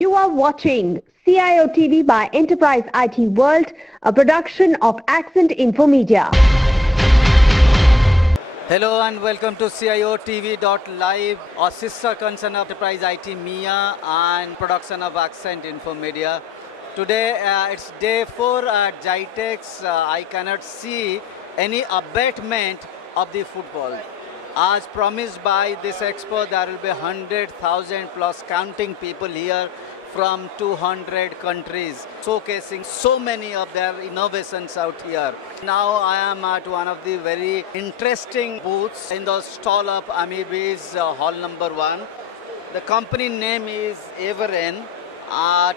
You are watching CIOTV by Enterprise IT World, a production of Accent Infomedia. Hello and welcome to CIOTV.live, our sister concern of Enterprise IT MIA and production of Accent Infomedia. Today it's day 4 at Jitex. I cannot see any abatement of the football. As promised by this expo, there will be 100,000 plus counting people here from 200 countries, showcasing so many of their innovations out here. Now I am at one of the very interesting booths in the stall of Amibi's hall number 1. The company name is Evren.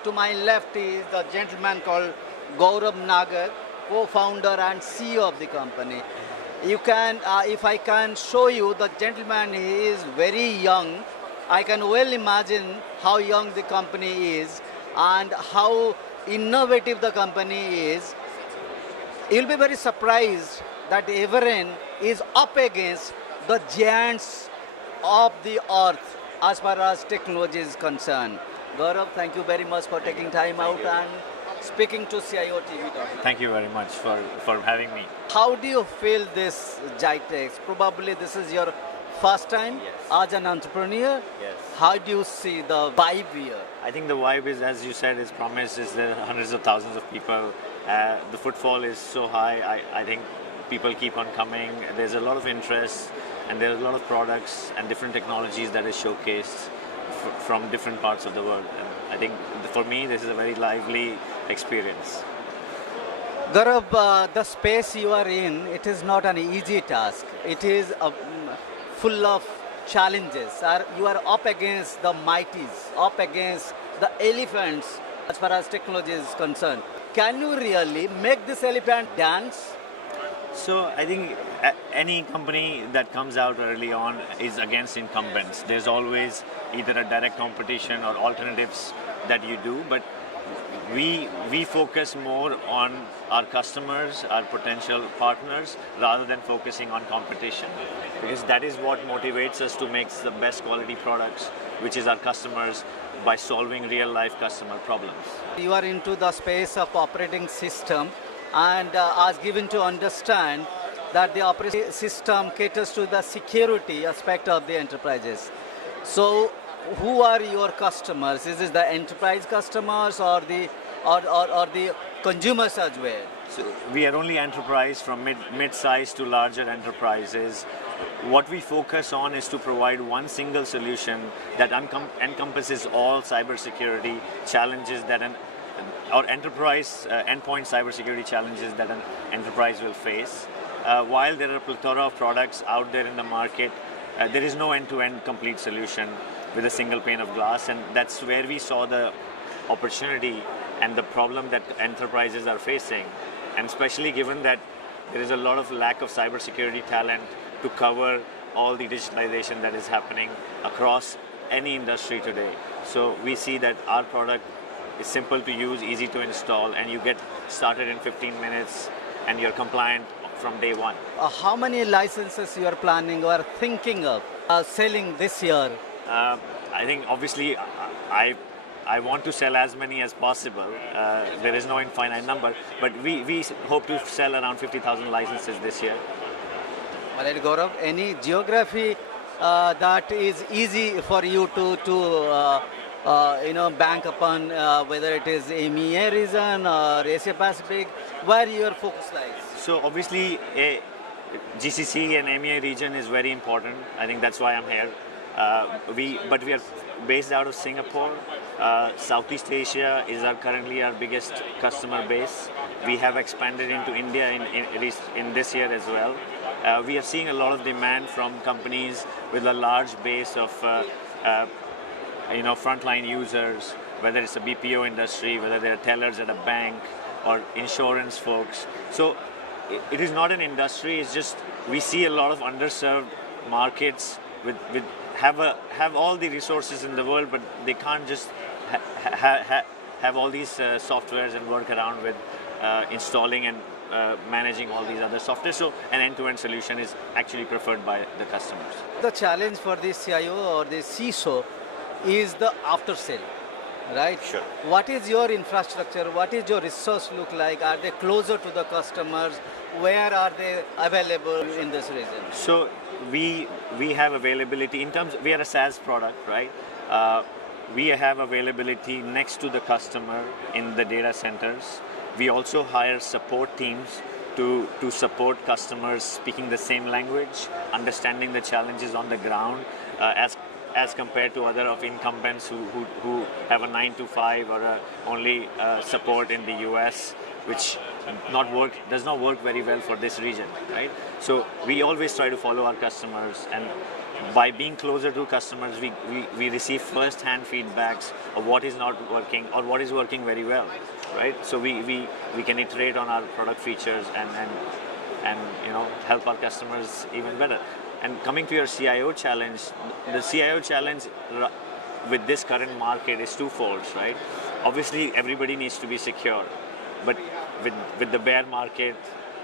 To my left is the gentleman called Gaurav Nagar, co-founder and CEO of the company. You can, if I can show you, the gentleman, he is very young. I can well imagine how young the company is and how innovative the company is. You'll be very surprised that Evren is up against the giants of the earth as far as technology is concerned. Gaurav, thank you very much for taking time out and speaking to CIOTV. Thank you very much for having me. How do you feel this Jitex? Probably this is your first time as an entrepreneur. Yes. How do you see the vibe here? I think the vibe is, as you said, is promised, is there are hundreds of thousands of people. The footfall is so high. I think people keep on coming. There's a lot of interest and there's a lot of products and different technologies that is showcased from different parts of the world. And I think for me, this is a very lively experience. Gaurav, the space you are in, it is not an easy task. It is full of challenges. You are up against the mighties, up against the elephants as far as technology is concerned. Can you really make this elephant dance? So I think any company that comes out early on is against incumbents. There's always either a direct competition or alternatives that you do, but we focus more on our customers, our potential partners, rather than focusing on competition, because that is what motivates us to make the best quality products, which is our customers, by solving real life customer problems. You are into the space of operating system, and as given to understand that the operating system caters to the security aspect of the enterprises. So who are your customers? Is it the enterprise customers or the consumers as well? So we are only enterprise, from mid-size to larger enterprises. What we focus on is to provide one single solution that encompasses all cybersecurity challenges that or enterprise endpoint cybersecurity challenges that an enterprise will face. While there are a plethora of products out there in the market, there is no end-to-end complete solution with a single pane of glass, and that's where we saw the opportunity and the problem that enterprises are facing, and especially given that there is a lot of lack of cybersecurity talent to cover all the digitalization that is happening across any industry today. So we see that our product is simple to use, easy to install, and you get started in 15 minutes and you're compliant from day one. How many licenses you are planning or thinking of selling this year? I think obviously I want to sell as many as possible. There is no infinite number, but we hope to sell around 50,000 licenses this year. All right, Gaurav, any geography that is easy for you to bank upon, whether it is EMEA region or Asia Pacific, where your focus lies? So obviously GCC and EMEA region is very important. I think that's why I'm here. But we are based out of Singapore. Southeast Asia is currently our biggest customer base. We have expanded into India in this year as well. We are seeing a lot of demand from companies with a large base of frontline users, whether it's a BPO industry, whether they're tellers at a bank or insurance folks. So it is not an industry, it's just we see a lot of underserved markets with have all the resources in the world, but they can't just have all these softwares and work around with installing and managing all these other software. So an end-to-end solution is actually preferred by the customers. The challenge for the CIO or the CISO is the after sale. right? Sure. What is your infrastructure? What is your resource look like? Are they closer to the customers? Where are they available in this region? So we have availability in terms. We are a SaaS product, right? Uh, we have availability next to the customer in the data centers. We also hire support teams to support customers speaking the same language, understanding the challenges on the ground, as compared to other of incumbents who have a 9 to 5 or only support in the US, which does not work very well for this region, right? So we always try to follow our customers, and by being closer to customers, we receive first-hand feedbacks of what is not working or what is working very well, right? So we can iterate on our product features and help our customers even better. And coming to your CIO challenge, the CIO challenge with this current market is twofold, right? Obviously, everybody needs to be secure, but with the bear market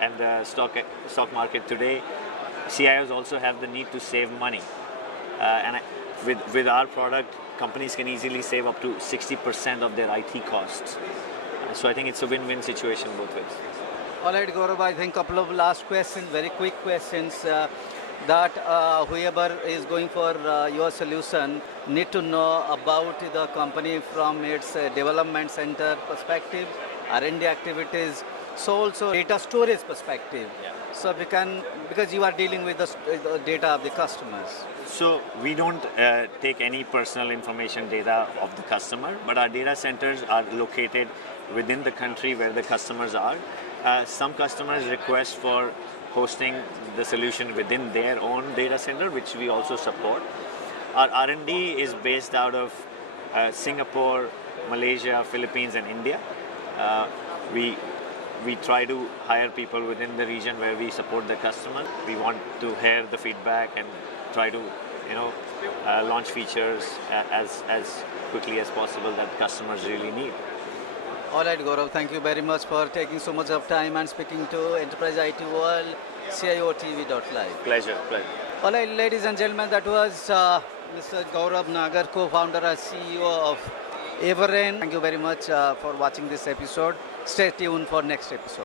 and the stock market today, CIOs also have the need to save money, with our product, companies can easily save up to 60% of their IT costs. So I think it's a win-win situation both ways. All right, Gaurav, I think couple of last questions, very quick questions that whoever is going for your solution need to know about the company from its development center perspective, R&D activities, so also data storage perspective. Yeah. So we can, because you are dealing with the data of the customers. So we don't take any personal information data of the customer, but our data centers are located within the country where the customers are. Some customers request for hosting the solution within their own data center, which we also support. Our R&D is based out of Singapore, Malaysia, Philippines, and India. We try to hire people within the region where we support the customer. We want to hear the feedback and try to launch features as quickly as possible that customers really need. All right, Gaurav, thank you very much for taking so much of time and speaking to Enterprise IT World, CIOTV.live. Pleasure. All right, ladies and gentlemen, that was Mr. Gaurav Nagar, co-founder and CEO of Evren. Thank you very much for watching this episode. Stay tuned for next episode.